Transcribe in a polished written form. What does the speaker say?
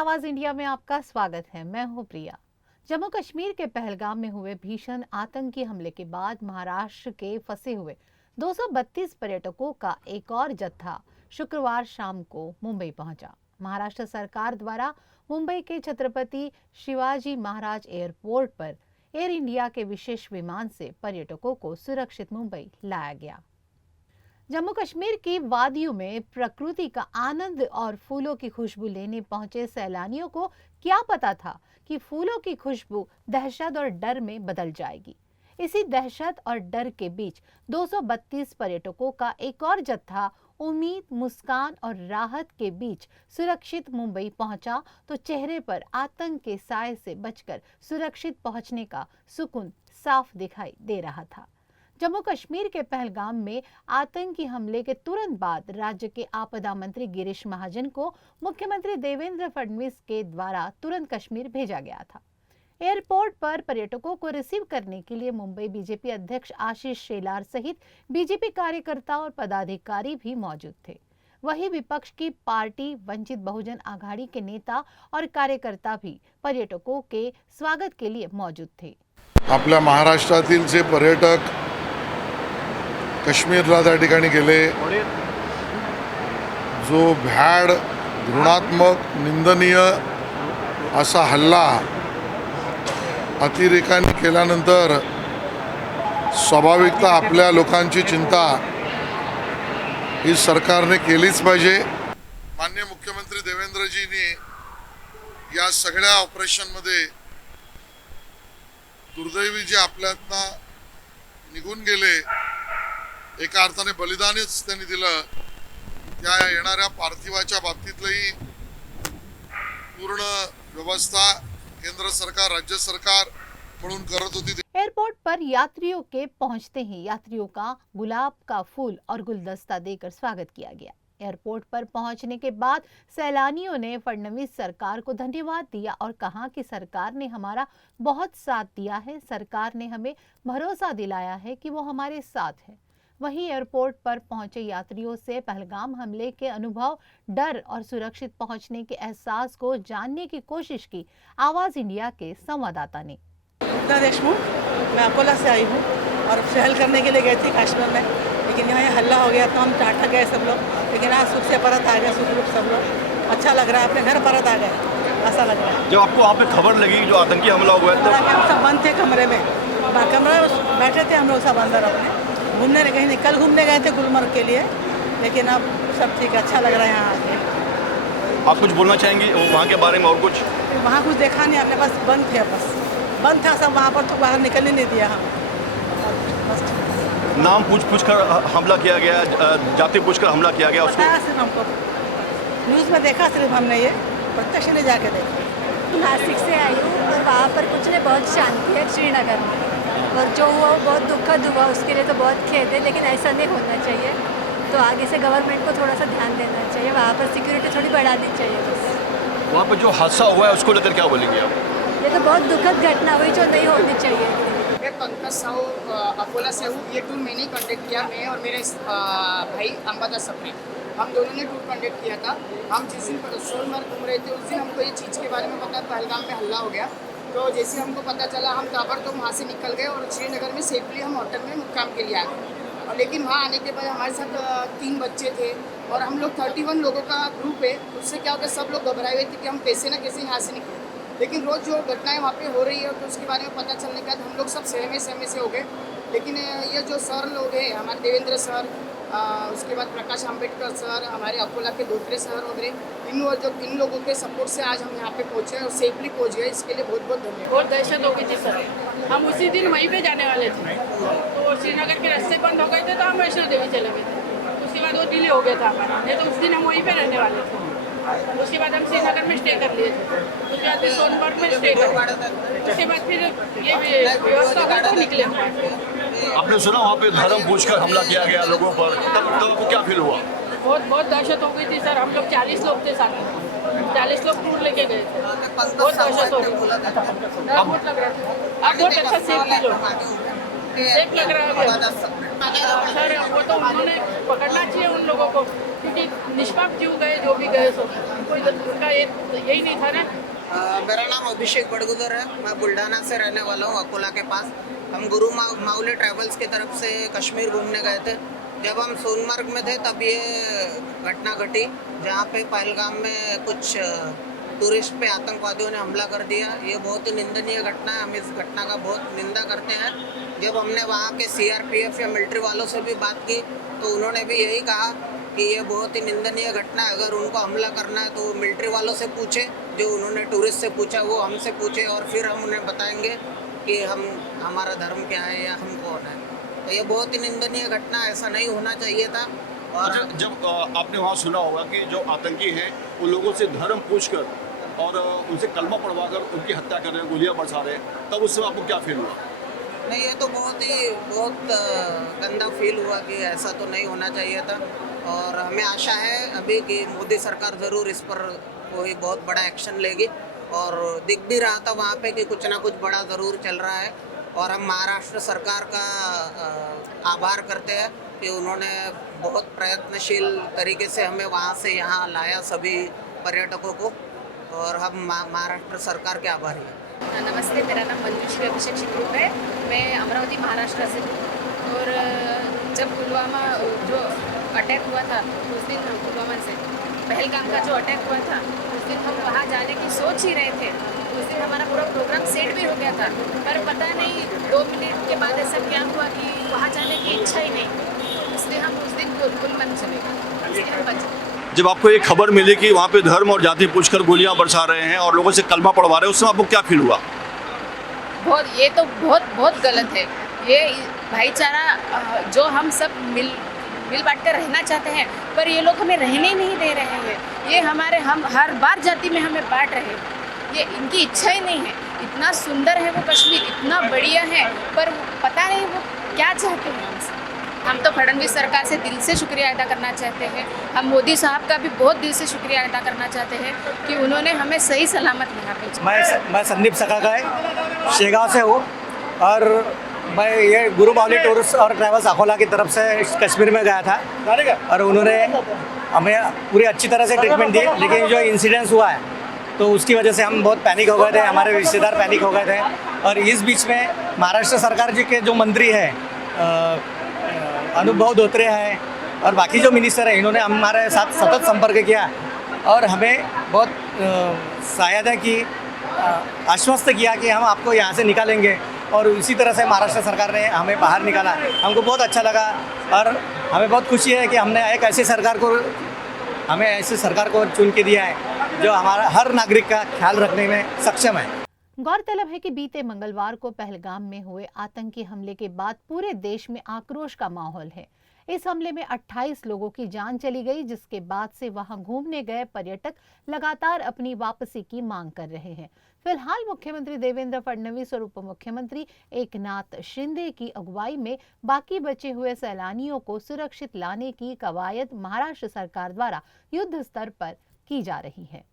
आवाज इंडिया में आपका स्वागत है। मैं हूं प्रिया। जम्मू कश्मीर के पहलगाम में हुए भीषण आतंकी हमले के बाद महाराष्ट्र के फंसे हुए 232 पर्यटकों का एक और जत्था शुक्रवार शाम को मुंबई पहुंचा। महाराष्ट्र सरकार द्वारा मुंबई के छत्रपति शिवाजी महाराज एयरपोर्ट पर एयर इंडिया के विशेष विमान से पर्यटकों को सुरक्षित मुंबई लाया गया। जम्मू कश्मीर की वादियों में प्रकृति का आनंद और फूलों की खुशबू लेने पहुंचे सैलानियों को क्या पता था कि फूलों की खुशबू दहशत और डर में बदल जाएगी। इसी दहशत और डर के बीच 232 पर्यटकों का एक और जत्था उम्मीद, मुस्कान और राहत के बीच सुरक्षित मुंबई पहुंचा तो चेहरे पर आतंक के साए से बचकर सुरक्षित पहुंचने का सुकून साफ दिखाई दे रहा था। जम्मू कश्मीर के पहलगाम में आतंकी हमले के तुरंत बाद राज्य के आपदा मंत्री गिरीश महाजन को मुख्यमंत्री देवेंद्र फडणवीस के द्वारा तुरंत कश्मीर भेजा गया था। एयरपोर्ट पर पर्यटकों को रिसीव करने के लिए मुंबई बीजेपी अध्यक्ष आशीष शेलार सहित बीजेपी कार्यकर्ता और पदाधिकारी भी मौजूद थे। वहीं विपक्ष की पार्टी वंचित बहुजन आघाड़ी के नेता और कार्यकर्ता भी पर्यटकों के स्वागत के लिए मौजूद थे। आपल्या महाराष्ट्रातील जे पर्यटक काश्मीरला त्या ठिकाणी गेले, जो भ्याड, घृणात्मक, निंदनीय असा हल्ला अतिरेकांनी केल्यानंतर स्वाभाविकता आपल्या लोकांची चिंता ही सरकारने केलीच पाहिजे। माननीय मुख्यमंत्री देवेंद्रजींनी या सगळ्या ऑपरेशनमध्ये दुर्दैवी जे आपल्यातनं निघून गेले, एका अर्थाने बलिदानच त्यांनी दिलं। त्या येणाऱ्या पार्थिवाच्या बाबतीतही पूर्ण व्यवस्था केंद्र सरकार, राज्य सरकार म्हणून करत होती। एयरपोर्ट पर यात्रियों के पहुंचते ही यात्रियों का गुलाब का फूल और गुलदस्ता देकर स्वागत किया गया। एयरपोर्ट पर पहुंचने के बाद सैलानियों ने फडणवीस सरकार को धन्यवाद दिया और कहा कि सरकार ने हमारा बहुत साथ दिया है, सरकार ने हमें भरोसा दिलाया है कि वो हमारे साथ है। वहीं एयरपोर्ट पर पहुंचे यात्रियों से पहलगाम हमले के अनुभव, डर और सुरक्षित पहुंचने के एहसास को जानने की कोशिश की आवाज इंडिया के संवाददाता ने। देशमुख, मैं अकोला से आई हूँ और सहल करने के लिए गई थी कश्मीर में, लेकिन यहाँ हल्ला हो गया तो हम टाटा गए सब लोग, लेकिन आज सुख से परत आ गए, सुख रूप सब लोग। अच्छा लग रहा है, अपने घर परत आ गए, ऐसा लग रहा है। जब आपको वहाँ पे खबर लगी जो आतंकी हमला हुआ है, तो हम सब बंद थे कमरे में, कमरे में बैठे थे हम लोग सब अंदर, अपने घूमने कहीं नहीं। कल घूमने गए थे गुलमर्ग के लिए, लेकिन अब सब ठीक है, अच्छा लग रहा है यहाँ आके। आप कुछ बोलना चाहेंगे वहाँ के बारे में और कुछ? वहाँ कुछ देखा नहीं हमने, बस बंद थे, बस बंद था सब वहाँ पर, तो बाहर निकलने नहीं दिया हम। नाम पूछ कर हमला किया गया, जाति पूछ कर हमला किया गया उसको? सिर्फ हमको न्यूज़ में देखा, सिर्फ हमने ये प्रत्यक्ष नहीं जाके देखा। नासिक से आई हूँ और वहाँ पर कुछ नहीं, बहुत शांति है श्रीनगर में, और जो हुआ वो बहुत दुखद हुआ, उसके लिए तो बहुत खेद है, लेकिन ऐसा नहीं होना चाहिए। तो आगे से गवर्नमेंट को थोड़ा सा ध्यान देना चाहिए, वहाँ पर सिक्योरिटी थोड़ी बढ़ानी चाहिए बस। वहाँ पर जो हादसा हुआ है उसको लेकर क्या बोलेंगे आप? ये तो बहुत दुखद घटना हुई जो नहीं होनी चाहिए। मैं पंकज साहू अकोला से हूँ। ये टूर मैंने कॉन्टेक्ट किया, मैं और मेरे भाई अंबादास सप्रे, हम दोनों ने टूर कॉन्टेक्ट किया था। हम जिस दिन सोनमर्ग घूम रहे थे उस दिन हमको ये चीज़ के बारे में पता, पहलगाम में हल्ला हो गया। तो जैसे हमको पता चला हम ताबड़तोड़ वहाँ से निकल गए और श्रीनगर में सेफली हम होटल में मुक्काम के लिए आ गए। और लेकिन वहाँ आने के बाद हमारे साथ 3 बच्चे थे और हम लोग 31 लोगों का ग्रुप है। उससे क्या होता है, सब लोग घबराए हुए थे कि हम कैसे ना कैसे यहाँ से निकले। लेकिन रोज़ जो घटनाएं वहाँ पे हो रही है तो उसके बारे में पता चलने के बाद हम लोग सब सहमे से हो गए। लेकिन ये जो सर लोग हैं, हमारे देवेंद्र सर, उसके बाद प्रकाश आंबेडकर सर, हमारे अकोला के दूसरे सर वगैरह, इन लोगों के सपोर्ट से आज हम यहाँ पे पहुँचे और सेफली पहुँच गए। इसके लिए बहुत बहुत धन्यवाद। बहुत दहशत हो गई थी सर, हम उसी दिन वहीं पे जाने वाले थे, तो श्रीनगर के रास्ते बंद हो गए थे तो हम वैष्णो देवी चले गए थे। उसके बाद वो डिले हो गया था हमारा, नहीं तो उस दिन हम वहीं पे रहने वाले थे। उसके बाद हम श्रीनगर में स्टे कर लिए थे, उसके बाद फिर सोनमर्ग में स्टे कर, उसके बाद फिर ये व्यवस्था हुआ तो निकले। आपने सुना वहाँ पे धर्म पूछकर हमला किया गया लोगों पर, तब आपको क्या फील हुआ? बहुत दहशत हो गई थी सर। हम लोग 40 लोग थे साथ में, 40 लोग टूर लेके गए थे, बहुत दहशत हो गई, बहुत लग रहा था। अब बहुत अच्छा सेफ फील हो। सेफ लग रहा है अभी। सर वो तो उन्होंने पकड़ना चाहिए उन लोगों को, क्योंकि निष्पाप जीव गए जो भी गए, सो कोई उनका यही नहीं था ना। मेरा नाम अभिषेक बड़गुजर है, मैं बुल्ढाना से रहने वाला हूँ, अकोला के पास। हम गुरु माउली ट्रैवल्स की तरफ से कश्मीर घूमने गए थे। जब हम सोनमर्ग में थे तब ये घटना घटी, जहाँ पे पहलगाम में कुछ टूरिस्ट पे आतंकवादियों ने हमला कर दिया। ये बहुत ही निंदनीय घटना है, हम इस घटना का बहुत निंदा करते हैं। जब हमने वहाँ के CRPF या मिलिट्री वालों से भी बात की तो उन्होंने भी यही कहा कि ये बहुत ही निंदनीय घटना है, अगर उनको हमला करना है तो मिलिट्री वालों से पूछे, जो उन्होंने टूरिस्ट से पूछा वो हमसे पूछे, और फिर हम उन्हें बताएंगे कि हमारा धर्म क्या है या हम कौन है। तो ये बहुत ही निंदनीय घटना, ऐसा नहीं होना चाहिए था। और अच्छा, जब आपने वहाँ सुना होगा कि जो आतंकी हैं वो लोगों से धर्म पूछकर और उनसे कलमा पढ़वाकर उनकी हत्या कर रहे हैं, गोलियां बरसा रहे हैं, तब उस समय आपको क्या फील हुआ? नहीं, ये तो बहुत गंदा फील हुआ कि ऐसा तो नहीं होना चाहिए था। और हमें आशा है अभी कि मोदी सरकार ज़रूर इस पर कोई बहुत बड़ा एक्शन लेगी, और दिख भी रहा था वहाँ पे कि कुछ ना कुछ बड़ा ज़रूर चल रहा है। और हम महाराष्ट्र सरकार का आभार करते हैं कि उन्होंने बहुत प्रयत्नशील तरीके से हमें वहाँ से यहाँ लाया, सभी पर्यटकों को, और हम महाराष्ट्र सरकार के आभारी हैं। नमस्ते, मेरा नाम मंजूश्री अभिषेक शिकरूप है, मैं अमरावती महाराष्ट्र से हूँ। और जब पुलवामा जो अटैक हुआ था उस दिन, पुलवामा से पहलगाम का जो अटैक हुआ था उस दिन हम वहाँ जाने की सोच ही रहे थे। उस दिन हमारा पूरा प्रोग्राम सेट भी हो गया था, पर पता नहीं 2 मिनट के बाद ऐसा क्या हुआ कि वहाँ जाने की इच्छा ही नहीं, इसलिए हम उस दिन बिल्कुल मन चले गए, इसलिए हम बचे। जब आपको ये खबर मिली कि वहाँ पे धर्म और जाति पूछकर गोलियां बरसा रहे हैं और लोगों से कलमा पढ़वा रहे हैं, उस समय आपको क्या फील हुआ? ये तो बहुत गलत है। ये भाईचारा जो हम सब मिल बांट कर रहना चाहते हैं, पर ये लोग हमें रहने नहीं दे रहे हैं। ये हम हर बार जाति में हमें बांट रहे हैं, ये इनकी इच्छा ही नहीं है। इतना सुंदर है वो कश्मीर, इतना बढ़िया है, पर पता नहीं वो क्या चाहते हैं हमसे। हम तो फडणवीस सरकार से दिल से शुक्रिया अदा करना चाहते हैं। हम मोदी साहब का भी बहुत दिल से शुक्रिया अदा करना चाहते हैं कि उन्होंने हमें सही सलामत यहाँ भेजा। मैं संदीप सकाकाय शेगांव से हूँ, और मैं ये गुरु माउली टूर्स और ट्रैवल्स अकोला की तरफ से कश्मीर में गया था, और उन्होंने हमें पूरी अच्छी तरह से ट्रीटमेंट दी। लेकिन जो इंसिडेंस हुआ है तो उसकी वजह से हम बहुत पैनिक हो गए थे, हमारे रिश्तेदार पैनिक हो गए थे। और इस बीच में महाराष्ट्र सरकार जी के जो मंत्री हैं अनुभव धोत्रे हैं और बाकी जो मिनिस्टर हैं, इन्होंने हमारे साथ सतत संपर्क किया और हमें बहुत सहायता की, आश्वस्त किया कि हम आपको यहाँ से निकालेंगे। और इसी तरह से महाराष्ट्र सरकार ने हमें बाहर निकाला। हमको बहुत अच्छा लगा और हमें बहुत खुशी है कि हमने एक ऐसी सरकार को चुन के दिया है जो हमारा हर नागरिक का ख्याल रखने में सक्षम है। गौरतलब है कि बीते मंगलवार को पहलगाम में हुए आतंकी हमले के बाद पूरे देश में आक्रोश का माहौल है। इस हमले में 28 लोगों की जान चली गई, जिसके बाद से वहां घूमने गए पर्यटक लगातार अपनी वापसी की मांग कर रहे हैं। फिलहाल मुख्यमंत्री देवेंद्र फडणवीस और उप मुख्यमंत्री एकनाथ शिंदे की अगुवाई में बाकी बचे हुए सैलानियों को सुरक्षित लाने की कवायद महाराष्ट्र सरकार द्वारा युद्ध स्तर पर की जा रही है।